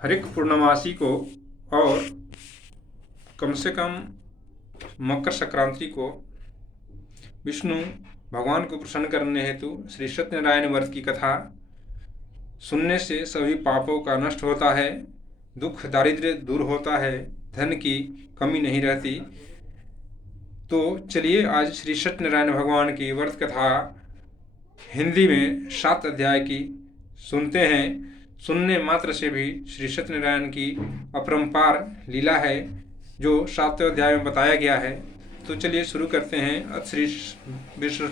हर एक पूर्णमासी को और कम से कम मकर संक्रांति को विष्णु भगवान को प्रसन्न करने हेतु श्री सत्यनारायण व्रत की कथा सुनने से सभी पापों का नष्ट होता है, दुख दारिद्र्य दूर होता है, धन की कमी नहीं रहती। तो चलिए आज श्री सत्यनारायण भगवान की व्रत कथा हिंदी में 7 अध्याय की सुनते हैं। सुनने मात्र से भी श्री सत्यनारायण की अपरंपार लीला है जो 7वें अध्याय में बताया गया है। तो चलिए शुरू करते हैं। श्री विष्णु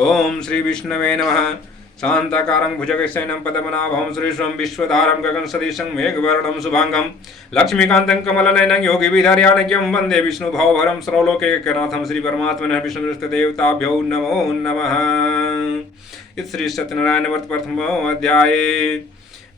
ओम श्री विष्णवे नमः। शांताकारं भुजगशयनं पद्मनाभं श्रीशं विश्वधारं गगनसदृशं मेघवर्णं शुभांगं लक्ष्मीकान्तं कमलनयनं योगिविधार्यानज्ञं वन्दे विष्णुभवभरं सर्वलोकैकनाथं श्री परमात्मनः विष्णुदेवताभ्यो नमो नमः। इस श्री सत्यनारायण व्रत प्रथम अध्याय।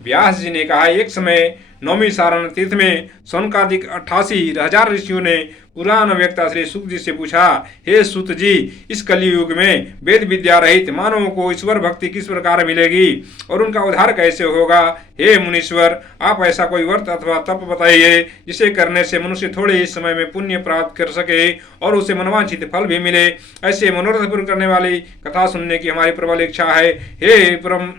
व्यास जी ने कहा, एक समय नौमी सारण तीर्थ में सौनकादिक 88,000 ऋषियों ने पुराण वक्ता श्री सुत जी से पूछा, हे सुत जी, इस कलियुग में वेद विद्या रहित मानवों को ईश्वर भक्ति किस प्रकार मिलेगी और उनका उद्धार कैसे होगा? हे मुनीश्वर, आप ऐसा कोई व्रत अथवा तप बताइए जिसे करने से मनुष्य थोड़े ही समय में पुण्य प्राप्त कर सके और उसे मनवांछित फल भी मिले। ऐसे मनोरथ पूर्ण करने वाली कथा सुनने की हमारी प्रबल इच्छा है। हे परम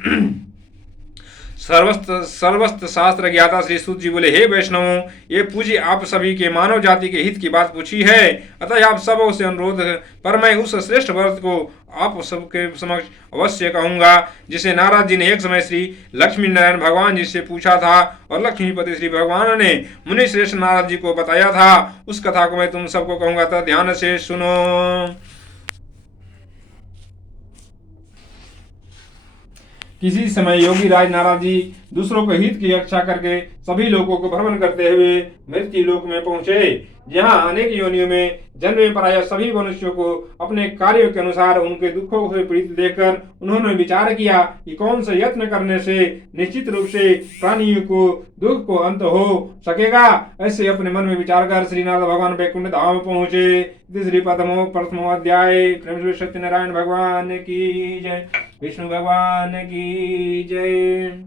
सर्वस्त्र शास्त्र ज्ञाता श्री सूत जी बोले, हे वैष्णवों, ये पूज्य आप सभी के मानव जाति के हित की बात पूछी है, अतः आप सबों से अनुरोध पर मैं उस श्रेष्ठ व्रत को आप सबके समक्ष अवश्य कहूंगा जिसे नारद जी ने एक समय श्री लक्ष्मी नारायण भगवान जी से पूछा था और लक्ष्मीपति श्री भगवान ने मुनि श्रेष्ठ नारद जी को बताया था। उस कथा को मैं तुम सबको कहूंगा, तो ध्यान से सुनो। किसी समय योगी राज नारद जी दूसरों के हित की रक्षा करके सभी लोगों को भ्रमण करते हुए मृत्यु लोक में पहुंचे, जहां अनेक योनियों में जन्मे प्राय सभी मनुष्यों को अपने कार्यों के अनुसार उनके दुखों से पीड़ित देखकर उन्होंने विचार किया कि कौन से यत्न करने से निश्चित रूप से प्राणियों को दुख को अंत हो सकेगा। ऐसे अपने मन में विचार कर श्री नारद भगवान वैकुंठ धाम पहुंचे। श्री प्रथमो अध्याय। श्री सत्यनारायण भगवान की जय, विष्णु भगवान की जय।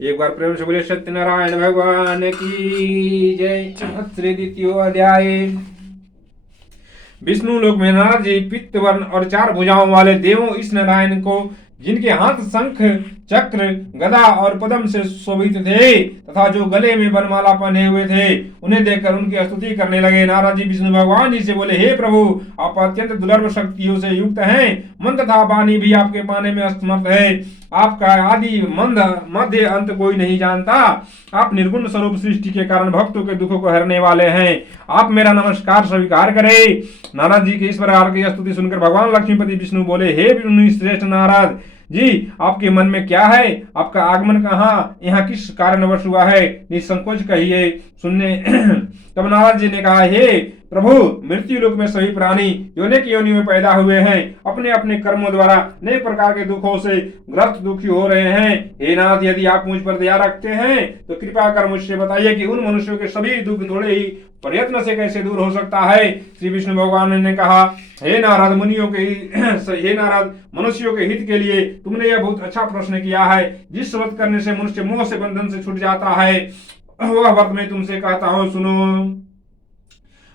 एक बार प्रेम से बोले सत्यनारायण भगवान की जय। श्री द्वितीय अध्याय। विष्णु लोक में नारद जी पित्त वर्ण और 4 भुजाओं वाले देवों इस नारायण को, जिनके हाथ शंख चक्र गदा और पद्म से शोभित थे तथा जो गले में वनमाला पहने हुए थे, उन्हें देखकर उनकी स्तुति करने लगे। नारद जी विष्णु भगवान जी से बोले, हे प्रभु, आप अत्यंत दुर्लभ शक्तियों से युक्त हैं, मन तथा वाणी भी आपके पाने में असमर्थ है। आपका आदि मध्य अंत कोई नहीं जानता। आप निर्गुण स्वरूप सृष्टि के कारण भक्तों के दुखों को हरने वाले हैं। आप मेरा नमस्कार स्वीकार करें। नारद जी की इस प्रकार की स्तुति सुनकर भगवान लक्ष्मीपति विष्णु बोले, हे विष्णु श्रेष्ठ नारद जी, आपके मन में क्या है? आपका आगमन कहाँ, यहाँ किस कारणवश हुआ है? निसंकोच कहिए, सुनने। तब नारद जी ने कहा, हे प्रभु, मृत्यु लोक में सभी प्राणी अनेक योनि में पैदा हुए हैं, अपने अपने कर्मों द्वारा नए प्रकार के दुखों से ग्रस्त दुखी हो रहे हैं। हे नाथ, यदि आप मुझ पर दया रखते हैं तो कृपा कर मुझसे बताइए कि उन मनुष्यों के सभी दुख थोड़े ही प्रयत्न से कैसे दूर हो सकता है। श्री विष्णु भगवान ने कहा, हे नारद, हे नारद, मनुष्यों के हित के लिए तुमने यह बहुत अच्छा प्रश्न किया है। जिस व्रत करने से मनुष्य मोह से बंधन से छूट जाता है, वह व्रत मैं तुमसे कहता हूँ, सुनो।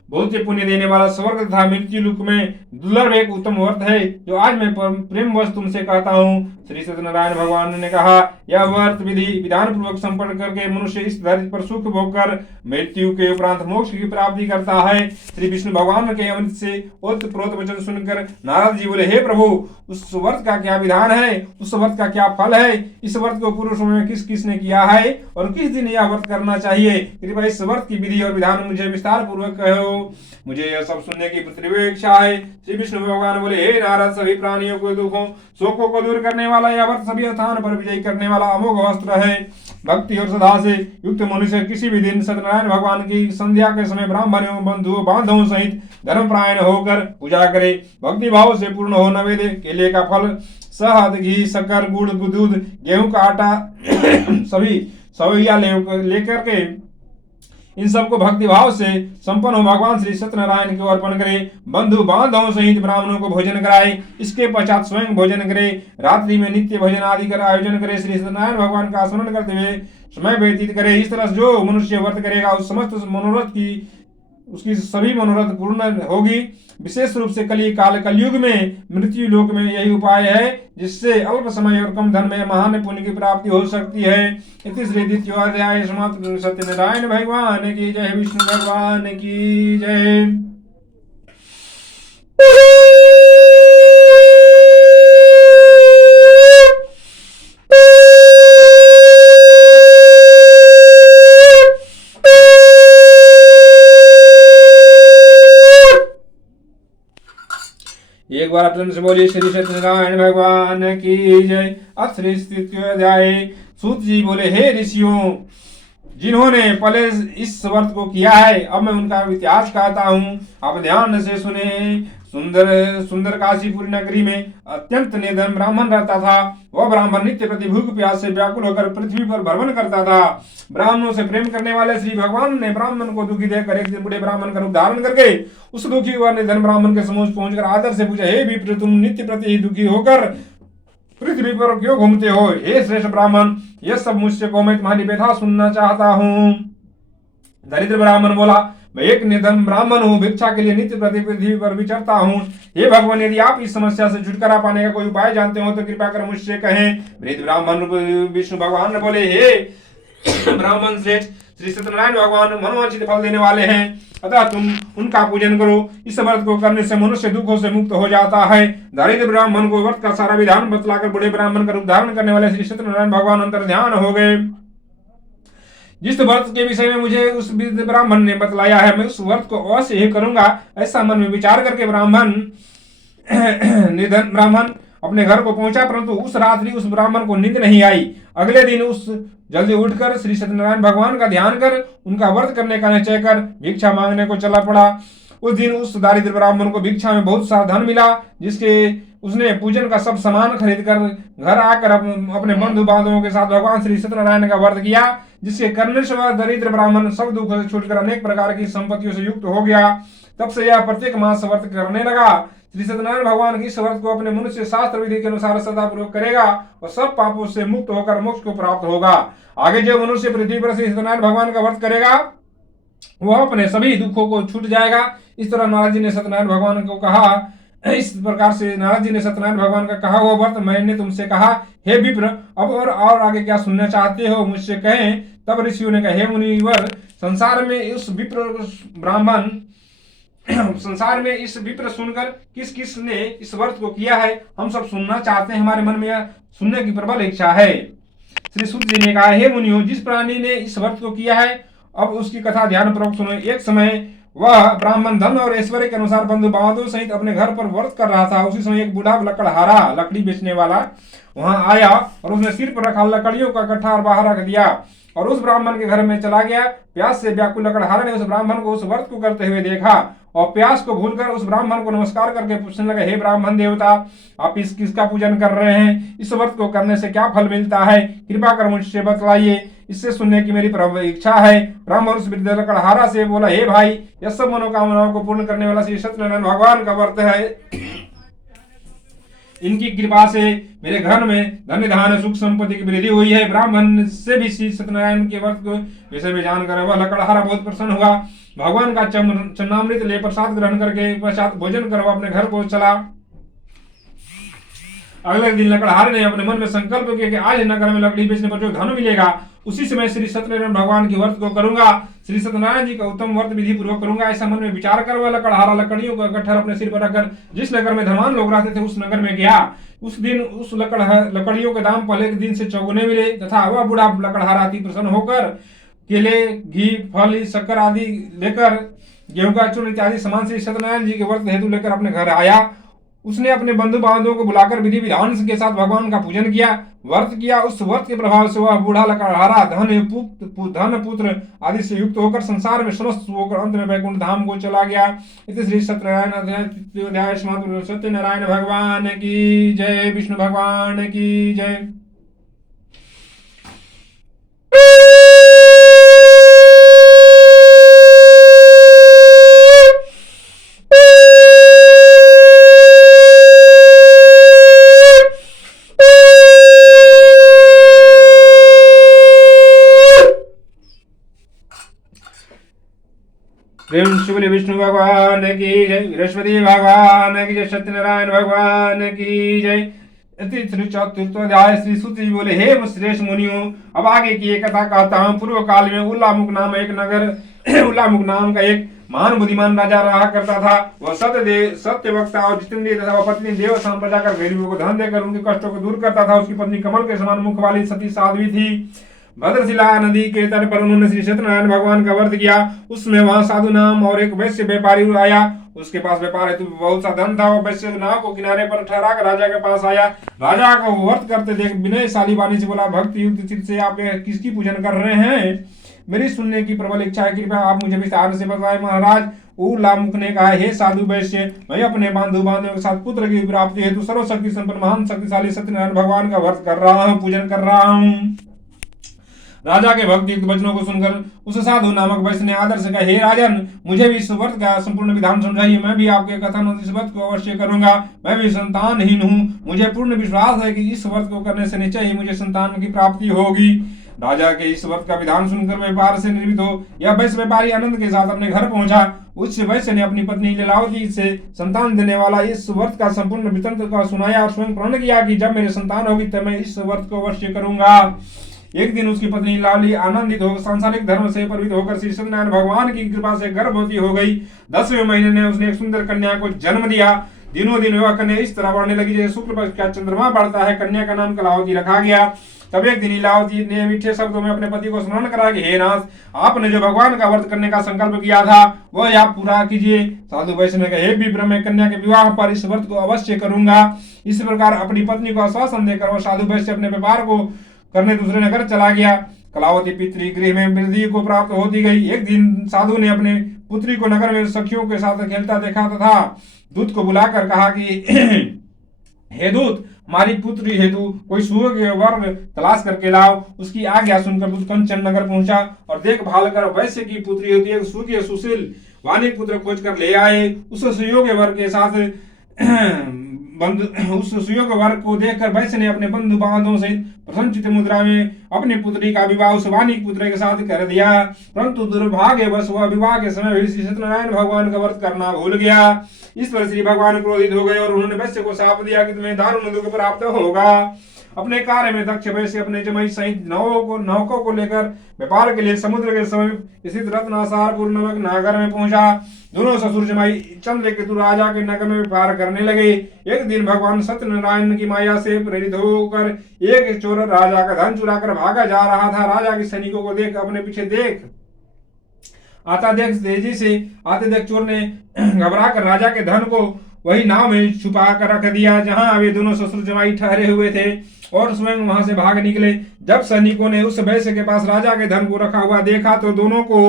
बहुत ही पुण्य देने वाला स्वर्ग तथा मृत्यु लोक में दुर्लभ एक उत्तम व्रत है जो आज मैं प्रेमवश तुमसे कहता हूँ। श्री सत्यनारायण भगवान ने कहा, यह व्रत विधि विधान पूर्वक संपन्न करके मनुष्य इस धरती पर सुख भोग कर मृत्यु के उपरांत मोक्ष की प्राप्ति करता है। श्री विष्णु भगवान के अमृत से ओतप्रोत वचन सुनकर नारद जी बोले, हे प्रभु, उस व्रत का क्या विधान है? उस व्रत का क्या फल है? इस व्रत को पूर्व समय में किस किसने किया है और किस दिन यह व्रत करना चाहिए? कृपया इस व्रत की विधि और विधान मुझे विस्तार पूर्वक कहो, मुझे यह सब सुनने की तीव्र इच्छा है। श्री विष्णु भगवान बोले, हे नारद, सभी प्राणियों को दुखों शोकों को दूर करने वाला यह व्रत सभी स्थान पर विजय करने वाला अमोघ अस्त्र है। भक्ति और श्रद्धा से युक्त मनुष्य किसी भी दिन सत्यनारायण भगवान की संध्या के समय ब्राह्मण एवं बंधुओं बांधवों सहित धर्मपरायण होकर पूजा करे। भक्ति भाव से पूर्ण हो नवेद केले का फल शहद, घी, शक्कर, गुड़, दूध, गेहूं का आटा सभी सवैया लेकर के इन सबको भक्तिभाव से संपन्न हो भगवान श्री सत्यनारायण को अर्पण करे। बंधु बांधवों सहित ब्राह्मणों को भोजन कराए। इसके पश्चात स्वयं भोजन करे। रात्रि में नित्य भोजन आदि कर आयोजन करे। श्री सत्यनारायण भगवान का स्मरण करते हुए समय व्यतीत करे। इस तरह जो मनुष्य व्रत करेगा उस समस्त मनोरथ की उसकी सभी मनोरथ पूर्ण होगी। विशेष रूप से कलयुग में मृत्यु लोक में यही उपाय है जिससे अल्प समय और कम धन में महान पुण्य की प्राप्ति हो सकती है। इति श्री द्वितीयोध्याय समाप्त। सत्यनारायण भगवान की जय, विष्णु भगवान की जय। एक बार प्रेम से बोलिए श्री सत्यनारायण भगवान की जय। श्री तृतीयोध्याय। सूत जी बोले, हे ऋषियों, जिन्होंने पहले इस व्रत को किया है अब मैं उनका इतिहास कहता हूँ, आप ध्यान से सुने। सुंदर काशीपुरी नगरी में अत्यंत निर्धन ब्राह्मण रहता था। वह ब्राह्मण नित्य प्रति भूख प्यास से व्याकुल होकर पृथ्वी पर भ्रमण करता था। ब्राह्मणों से प्रेम करने वाले श्री भगवान ने ब्राह्मण को दुखी देखकर एक दिन बूढ़े ब्राह्मण का रूप धारण करके उस दुखी व निर्धन ब्राह्मण के समूह पहुंचकर आदर से पूछा, हे विप्र, तुम नित्य प्रति ही दुखी होकर पृथ्वी पर क्यों घूमते हो? हे श्रेष्ठ ब्राह्मण, यह सब मुझसे को मैं तुम्हारी व्यथा सुनना चाहता हूँ। दरिद्र ब्राह्मण बोला, मैं एक निर्धन ब्राह्मण हूँ, भिक्षा के लिए नित्य प्रति पृथ्वी पर विचरता हूँ। हे भगवान, यदि आप इस समस्या से छुटकारा पाने का कोई उपाय जानते हो तो कृपा कर मुझसे कहें। वृद्ध ब्राह्मण विष्णु भगवान ने बोले, हे ब्राह्मण श्रेष्ठ, श्री सत्यनारायण भगवान मनोवांछित फल देने वाले हैं, अतः तुम उनका पूजन करो। इस व्रत को करने से मनुष्य दुखों से मुक्त हो जाता है। दरिद्र ब्राह्मण को व्रत का सारा विधान बतलाकर बूढ़े ब्राह्मण का रूप धारण करने वाले श्री सत्यनारायण भगवान अंतर ध्यान हो गए। जिस व्रत के विषय में मुझे उस ब्राह्मण ने बतलाया है, मैं उस व्रत को अवश्य ही करूंगा। ऐसा मन में विचार करके निर्धन ब्राह्मण अपने घर को पहुंचा, परंतु उस रात्रि उस ब्राह्मण को नींद नहीं आई। अगले दिन उस जल्दी उठकर श्री सत्यनारायण भगवान का ध्यान कर उनका व्रत करने का निश्चय कर भिक्षा मांगने को चला पड़ा। उस दिन उस दारिद्र ब्राह्मण को भिक्षा में बहुत सा धन मिला, जिसके उसने पूजन का सब सामान खरीद कर घर आकर अपने बंधु बांधवों के साथ भगवान श्री सत्यनारायण का व्रत किया, जिसके करने से वह दरिद्र ब्राह्मण सब दुख से छूटकर अनेक प्रकार की संपत्तियों से युक्त हो गया। तब से यह प्रत्येक मास व्रत करने लगा। श्री सत्यनारायण भगवान की इस व्रत को अपने मनुष्य शास्त्र विधि के अनुसार सदापूर्वक करेगा और सब पापों से मुक्त होकर मोक्ष को प्राप्त होगा। आगे जो मनुष्य पृथ्वी पर श्री सत्यनारायण भगवान का व्रत करेगा वह अपने सभी दुखों को छूट जाएगा। इस तरह नारद जी ने सत्यनारायण भगवान को कहा। इस प्रकार से नारद जी ने सत्यनारायण भगवान का कहा हुआ व्रत मैंने तुमसे कहा। हे विप्र, अब और आगे क्या सुनना चाहते हो मुझसे कहें। तब ऋषियों ने कहा, हे मुनिवर, संसार में इस विप्र सुनकर किस किस ने इस व्रत को किया है हम सब सुनना चाहते हैं। हमारे मन में यह सुनने की प्रबल इच्छा है। श्री सूत जी ने कहा, हे मुनियों, जिस प्राणी ने इस व्रत को किया है अब उसकी कथा ध्यान पूर्वक सुनो। एक समय वह ब्राह्मण धन और ऐश्वर्य के अनुसार बंधु बांधवों सहित अपने घर पर व्रत कर रहा था। उसी समय एक बूढ़ा लकड़हारा, लकड़ी बेचने वाला, वहां आया और उसने सिर पर रखा लकड़ियों का गट्ठा और बाहर रख दिया और उस ब्राह्मण के घर में चला गया। प्यास से व्याकुल लकड़हारा ने उस ब्राह्मण को उस व्रत को करते हुए देखा और प्यास को भूलकर उस ब्राह्मण को नमस्कार करके पूछने लगा, हे ब्राह्मण देवता, आप किसका पूजन कर रहे हैं? इस व्रत को करने से क्या फल मिलता है? कृपा कर मुझसे बतलाइए, इससे सुनने की मेरी प्रबल इच्छा है। ब्राह्मण उस वृद्ध लकड़हारा से बोला, हे भाई, यह सब मनोकामनाओं को पूर्ण करने वाला श्री सत्यनारायण भगवान का व्रत है। इनकी कृपा से मेरे घर में धन्य धान्य सुख संपत्ति की वृद्धि हुई है। ब्राह्मण से भी श्री सत्यनारायण के व्रत को विषय में जानकर वह लकड़हारा बहुत प्रसन्न हुआ। भगवान का चरणामृत ले प्रसाद ग्रहण करके पश्चात भोजन कर अपने घर को चला। अगले दिन लकड़हारे ने अपने मन में संकल्प किया कि आज नगर में लकड़ी बेचने पर जो धन मिलेगा उसी समय श्री सत्यनारायण भगवान की व्रत को करूंगा। श्री सत्यनारायण जी का उत्तम व्रत विधि पूर्वक करूंगा। ऐसा मन में विचार कर वह लकड़हारा लकड़ियों का गट्ठर अपने सिर पर रखकर जिस नगर में धनवान लोग रहते थे उस नगर में गया। उस दिन उस लकड़ियों के दाम पहले के दिन से चौगुने मिले तथा वह बूढ़ा लकड़हारा अति प्रसन्न होकर केले, घी, फल, शक्कर आदि लेकर गेहूं का चूर्ण इत्यादि सामान श्री सत्यनारायण जी के व्रत हेतु लेकर अपने घर आया। उसने अपने बंधु बांधवों को बुलाकर विधि विधान के साथ भगवान का पूजन किया, व्रत किया। उस व्रत के प्रभाव से वह बूढ़ा लकड़हारा धन पुत्र आदि से युक्त होकर संसार में समस्त होकर अंत में वैकुंठ धाम को चला गया। इस श्री सत्यनारायण सत्यनारायण भगवान की जय, विष्णु भगवान की जय। प्रेम शुक्ल विष्णु भगवान की जय, बृहस्पति भगवान की जय, सत्यनारायण भगवान की जय। चतुर्थोध्याय श्री सूत जी बोले, हे श्रेष्ठ मुनियों, अब आगे की एक कथा कहता हूँ। पूर्व काल में उल्लामुख नाम का एक महान बुद्धिमान राजा रहा करता था। वह सत्य वक्ता और जितेंद्रिय तथा पत्नी देव शाम प्रजा कर गरीबों को धन देकर उनके कष्टों को दूर करता था। उसकी पत्नी कमल के समान मुख वाली सती साध्वी थी। भद्रशिला नदी के तट पर उन्होंने श्री सत्यनारायण भगवान का व्रत किया। उसमें वहां साधु नाम और एक वैश्य व्यापारी आया। उसके पास व्यापार हेतु बहुत सा धन था। वह वैश्य नाव को किनारे पर ठहरा कर राजा के पास आया। राजा को व्रत करते देख विनयशाली वाणी से बोला, भक्ति युक्त चित्त से आप किसकी पूजन कर रहे हैं? मेरी सुनने की प्रबल इच्छा है, कृपया आप मुझे विस्तार से बताएं। महाराज उल्लामुख ने कहा, हे साधु वैश्य, मैं अपने बंधु बांधवों के साथ पुत्र की प्राप्ति हेतु सर्वशक्ति संपन्न महान शक्तिशाली सत्यनारायण भगवान का व्रत कर रहा हूँ, पूजन कर रहा हूँ। राजा के भक्ति युक्त वचनों को सुनकर उस साधु नामक वैश्य ने आदर से कहा, हे राजन, मुझे भी इस व्रत का संपूर्ण विधान समझाइए। मैं भी आपके कथन इस व्रत को अवश्य करूंगा। मैं भी संतानहीन हूँ। मुझे पूर्ण विश्वास है कि इस व्रत को करने से निश्चय ही मुझे संतान की प्राप्ति होगी। राजा के इस व्रत का विधान सुनकर व्यापार से निर्मित हो यह वैश्य व्यापारी आनंद के साथ अपने घर पहुंचा। उस वैश्य ने अपनी पत्नी लीलावती से संतान देने वाला इस व्रत का संपूर्ण वृत्तांत का सुनाया और स्वयं प्रण किया कि जब मेरे संतान होगी तब मैं इस व्रत को अवश्य करूंगा। एक दिन उसकी पत्नी लाली आनंदित होकर सांसारिक धर्म से प्रवृत्त होकर श्री सत्यनारायण भगवान की कृपा से गर्भवती हो गई। 10वें महीने ने उसने एक सुंदर कन्या को जन्म दिया। दिनों दिन वह कन्या इस तरह बढ़ने लगी जैसे शुक्ल पक्ष का चंद्रमा बढ़ता है। कन्या का नाम कलावती रखा गया। तब एक दिन लीलावती ने मीठे शब्दों में अपने पति को स्मरण करा कि हे नाथ, आपने जो भगवान का व्रत करने का संकल्प किया था वह आप पूरा कीजिए। साधु वैश्य ने कहा, हे विप्र, मैं कन्या के विवाह पर इस व्रत को अवश्य करूंगा। इस प्रकार अपनी पत्नी को आश्वासन देकर वह साधु वैश्य अपने व्यापार को करने दूसरे नगर चला गया। कलावती पितृ गृह में वृद्धि को प्राप्त होती गई। एक दिन साधु ने अपने पुत्री को नगर में सखियों के साथ खेलता देखा तथा दूत को बुलाकर कहा कि हे दूत, हमारी पुत्री हेतु कोई सुयोग्य वर तलाश करके लाओ। उसकी आज्ञा सुनकर दूत कंचन नगर पहुंचा और देखभाल कर वैश्य की पुत्री होती एक सुयोग्य सुशील वानिक पुत्र खोज कर ले आए। उस सुयोग्य वर के साथ उस सुयोग वर्ग को देखकर वैश्य ने अपने बंधु बांधवों सहित प्रसन्नचित्त मुद्रा में अपनी पुत्री का विवाह उस वानिक पुत्र के साथ कर दिया। परंतु दुर्भाग्यवश वह विवाह के समय भी श्री सत्यनारायण भगवान का व्रत करना भूल गया। इस पर श्री भगवान क्रोधित हो गए और उन्होंने वैश्य को शाप दिया कि तुम्हें दारुण दुख प्राप्त होगा। अपने कार्य में दक्ष वैश्य अपने जमाई सहित नौकों को लेकर व्यापार के लिए समुद्र के समीप स्थित रत्नासारपुर नामक नगर में पहुंचा। दोनों ससुर जमाई चंद्रकेतु राजा के नगर में व्यापार करने लगे। एक दिन भगवान सत्यनारायण की माया से प्रेरित होकर एक चोर राजा का धन चुरा कर भागा जा रहा था। राजा के सैनिकों को देख अपने पीछे तेजी से आते देख चोर ने घबरा कर राजा के धन को वही नाव में छुपा कर रख दिया जहां वे दोनों ससुर जमाई ठहरे हुए थे और स्वयं वहां से भाग निकले। जब सैनिकों ने उस वैश्य के पास राजा के धन को रखा हुआ देखा तो दोनों को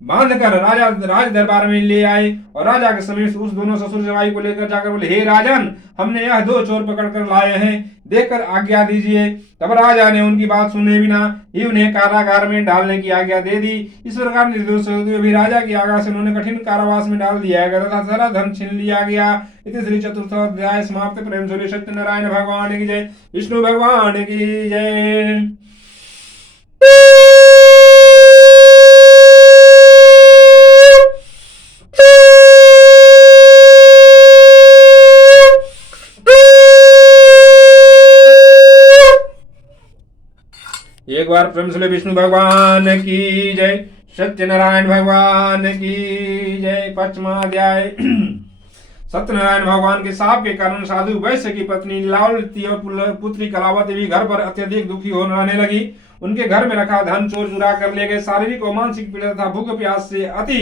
बांधकर राज दरबार में ले आए और राजा के समीप उस दोनों ससुर जमाई को लेकर जाकर बोले, हे राजन, हमने यह दो चोर पकड़ कर लाए हैं, देखकर आज्ञा दीजिए। तब राजा ने उनकी बात सुने बिना ही उन्हें कारागार में डालने की आज्ञा दे दी। इस प्रकार निर्दोष भी राजा की आज्ञा से उन्होंने कठिन कारावास में डाल दिया गया तथा सारा धन छीन लिया गया। इति श्री चतुर्थोध्याय समाप्त। प्रेम से सत्यनारायण भगवान की जय, विष्णु भगवान की जय। एक बार प्रेम से विष्णु भगवान की जय, सत्यनारायण भगवान की जय। पश्चिमाध्याय। सत्यनारायण भगवान के शाप के कारण साधु वैश्य की पत्नी लीलावती और पुत्री कलावती भी घर पर अत्यधिक दुखी होने लगी। उनके घर में रखा धन चोर चुरा कर ले गए। शारीरिक और मानसिक पीड़ा तथा भूख प्यास से अति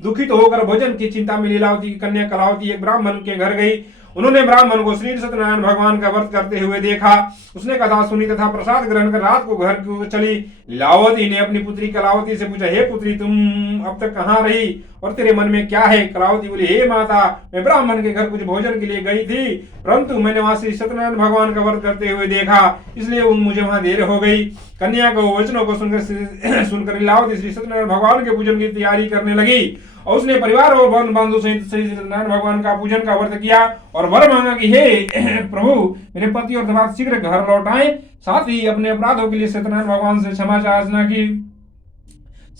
दुखित होकर भोजन की चिंता में लीलावती की कन्या कलावती एक ब्राह्मण के घर गई। उन्होंने ब्राह्मण को श्री सत्यनारायण भगवान का व्रत करते हुए देखा। उसने कथा सुनी तथा प्रसाद ग्रहण कर रात को घर को चली। लीलावती ने अपनी पुत्री कलावती से पूछा, हे पुत्री, तुम अब तक कहाँ रही और तेरे मन में क्या है? कलावती बोली, हे माता, मैं ब्राह्मण के घर कुछ भोजन के लिए गई थी, परंतु मैंने वहां श्री सत्यनारायण भगवान का व्रत करते हुए देखा, इसलिए मुझे वहां देर हो गई। कन्या को वचनों को सुनकर लीलावती श्री सत्यनारायण भगवान के पूजन की तैयारी करने लगी और उसने परिवार और बंधु सहित श्री सत्यनारायण भगवान का पूजन का व्रत किया और वर मांगा कि हे प्रभु, मेरे पति और दामाद शीघ्र घर लौट आए। साथ ही अपने अपराधों के लिए सत्यनारायण भगवान से क्षमा याचना की।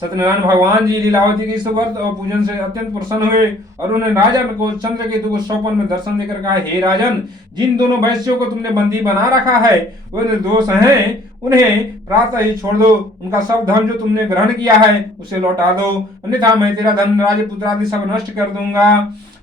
सत्यनारायण भगवान जी लीलावती के इस व्रत और पूजन से अत्यंत प्रसन्न हुए और उन्होंने राजन को चंद्रकेतु को स्वप्न में दर्शन देकर कहा, हे राजन, जिन दोनों वैश्यों को तुमने बंदी बना रखा है वे निर्दोष हैं, उन्हें प्रातः ही छोड़ दो। उनका सब धन जो तुमने ग्रहण किया है उसे लौटा दो, अन्यथा मैं तेरा धन राजपुत्र आदि सब नष्ट कर दूंगा।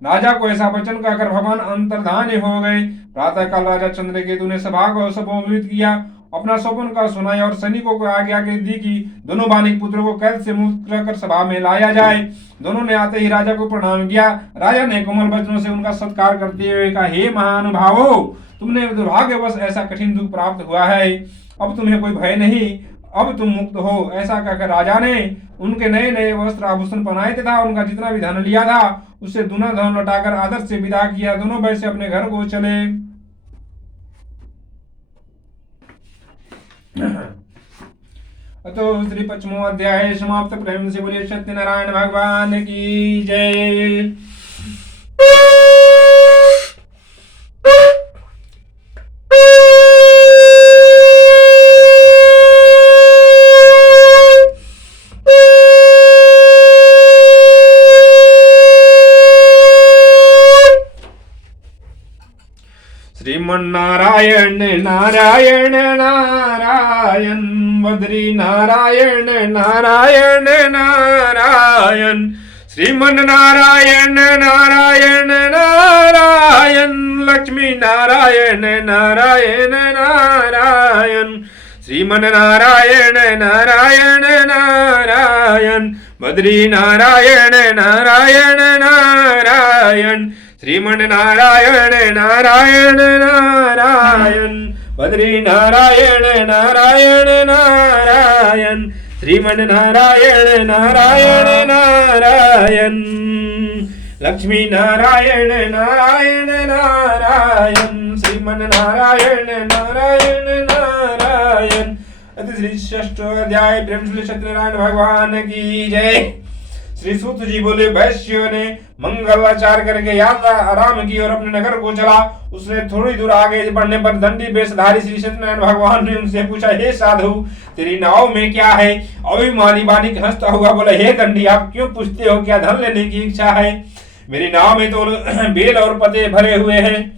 राजा को ऐसा वचन कहकर भगवान अंतर्धान हो गए। प्रातः काल राजा चंद्रकेतु ने सभा को संबोधित किया, अपना स्वप्न का सुनाया और सैनिकों को आगे आगे दी कि दोनों बालिक पुत्रों को कैद से मुक्त कर सभा में लाया जाए। दोनों ने आते ही राजा को प्रणाम किया। राजा ने कोमल वचनों से उनका सत्कार करते हुए कहा, हे महानुभावो, तुमने दुर्भाग्यवश ऐसा कठिन दुख प्राप्त हुआ है, अब तुम्हें कोई भय नहीं, अब तुम मुक्त हो। ऐसा कहकर राजा ने उनके नए नए वस्त्र आभूषण पहनाए तथा उनका जितना भी धन लिया था उससे दुना धन लौटाकर आदर से विदा किया। दोनों वैश्य अपने घर को चले। तो श्री 5वां अध्याय समाप्त। प्रेम से बोलिए सत्यनारायण भगवान की जय। श्रीमन्नारायण नारायण नारायण, बद्री नारायण नारायण नारायण, श्रीमन्नारायण नारायण नारायण, लक्ष्मी नारायण नारायण नारायण, श्रीमन्नारायण नारायण नारायण, बद्री नारायण नारायण नारायण, श्रीमन्नारायण नारायण नारायण, बद्री नारायण नारायण नारायण, श्रीमन्नारायण नारायण नारायण, लक्ष्मी नारायण नारायण नारायण, श्रीमन्नारायण नारायण नारायण। श्री 6 अध्याय। प्रेम श्री सत्यनारायण भगवान की जय। श्री सूत जी बोले, वैश्यों ने मंगलाचार करके यात्रा आराम की और अपने नगर को चला। उसने थोड़ी दूर आगे बढ़ने पर दंडी वेशधारी श्री सत्यनारायण भगवान ने उनसे पूछा, हे साधु, तेरी नाव में क्या है? अभिमानी बालिक हंसता हुआ बोला, हे दंडी, आप क्यों पूछते हो? क्या धन लेने की इच्छा है? मेरी नाव में तो बेल और पते भरे हुए हैं।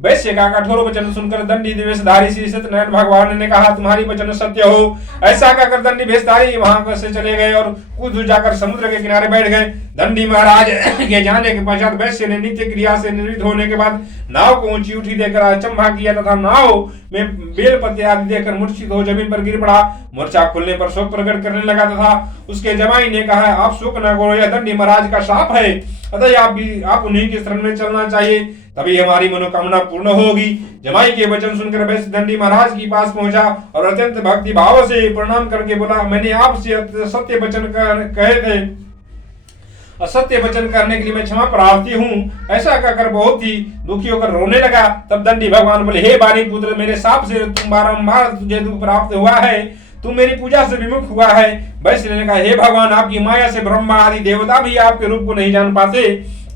वैश्य का कठोर वचन सुनकर दंडी वेशधारी श्री सत्यनारायण भगवान ने कहा, तुम्हारी वचन सत्य हो। ऐसा कहकर दंडी वेशधारी वहां से चले गए और कूद जाकर समुद्र के किनारे बैठ गए। दंडी महाराज के जाने के पश्चात वैश्य ने नित्य क्रिया से निवृत्त होने के बाद नाव को ऊंची उठी देकर अचंभा किया तथा नाव में बेल पत्ते आदि देकर मूर्छित हो जमीन पर गिर पड़ा। मूर्छा खुलने पर शोक प्रकट करने लगा तथा उसके जमाई ने कहा, आप शोक न करो, यह दंडी महाराज का शाप है, अतः आप उन्हीं के शरण में चलना चाहिए, तभी हमारी मनोकामना पूर्ण होगी। जमाई के वचन सुनकर वैश्य दंडी महाराज के पास पहुंचा और अत्यंत भक्ति भाव से प्रणाम करके बोला, मैंने आपसे सत्य वचन कहे थे, असत्य वचन करने के लिए मैं क्षमा प्रार्थी हूँ। ऐसा कहकर बहुत ही दुखी होकर रोने लगा। तब दंडी भगवान बोले, हे बाली पुत्र, मेरे शाप से तुम बारंबार तुझे दुख प्राप्त हुआ है, तुम मेरी पूजा से विमुख हुआ है। वैश्य ने कहा, हे भगवान, आपकी माया से ब्रह्मा आदि देवता भी आपके रूप को नहीं जान पाते,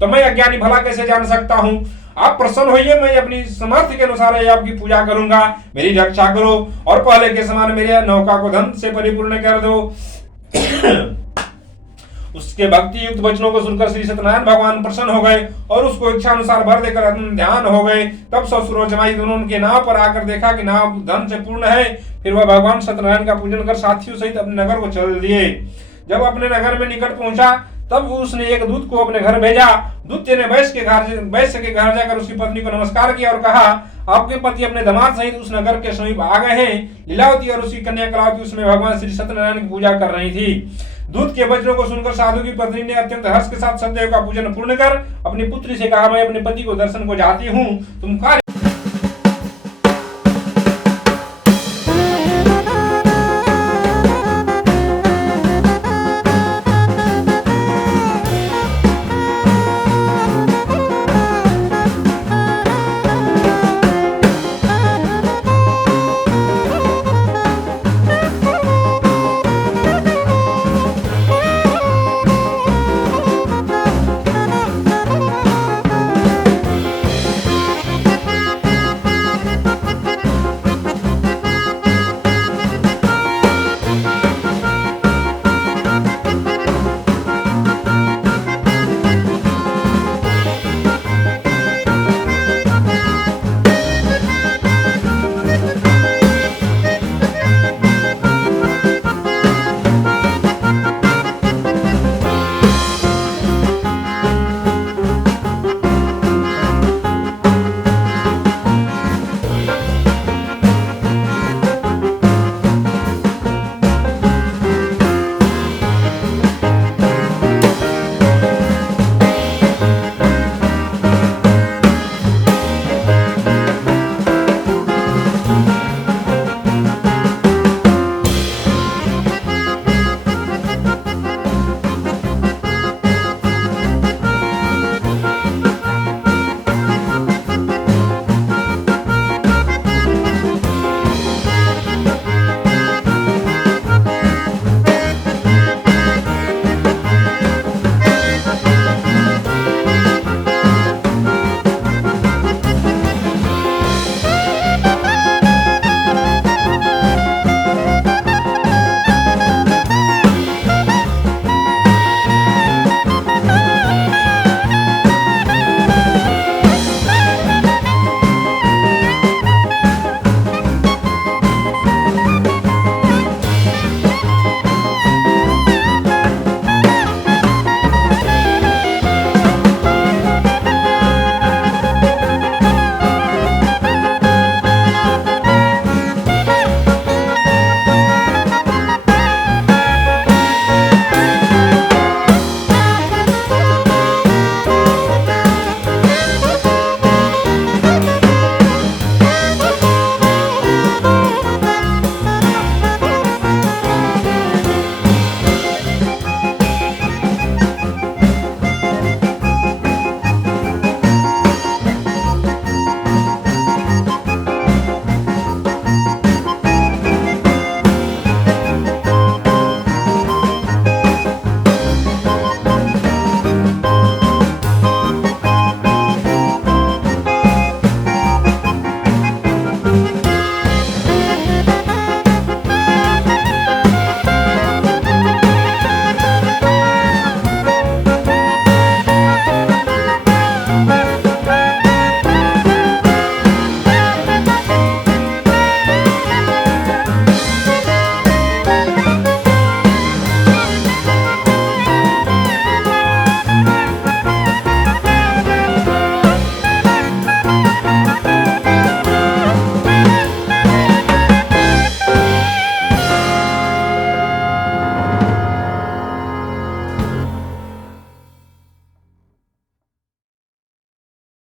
तो मैं अज्ञानी भला कैसे जान सकता हूँ? आप प्रसन्न होइए, मैं अपनी सामर्थ्य के अनुसार आपकी पूजा करूंगा, मेरी रक्षा करो और पहले के समान मेरे नौका को धन से परिपूर्ण कर दो। उसके भक्ति युक्त वचनों को सुनकर श्री सत्यनारायण भगवान प्रसन्न हो गए और उसको इच्छा अनुसार भर देकर ध्यान हो गए। तब ससुर और जमाई दोनों उनके नाव पर आकर देखा कि नाव धन से पूर्ण है। फिर वह भगवान सत्यनारायण का पूजन कर साथियों सहित अपने नगर को चल दिए। जब अपने नगर में निकट पहुंचा तब उसने एक दूत को अपने घर भेजा। दूत ने वैश्य के घर जाकर उसकी पत्नी को नमस्कार किया और कहा, आपके पति अपने दामाद सहित उस नगर के समीप आ गए हैं। लीलावती और उसकी कन्या कलावती उसमें भगवान श्री सत्यनारायण की पूजा कर रही थी। दूत के वचनों को सुनकर साधु की पत्नी ने अत्यंत हर्ष के साथ सत्यदेव का पूजन पूर्ण कर अपनी पुत्री से कहा, मैं अपने पति को दर्शन को जाती हूँ, तुम कार्य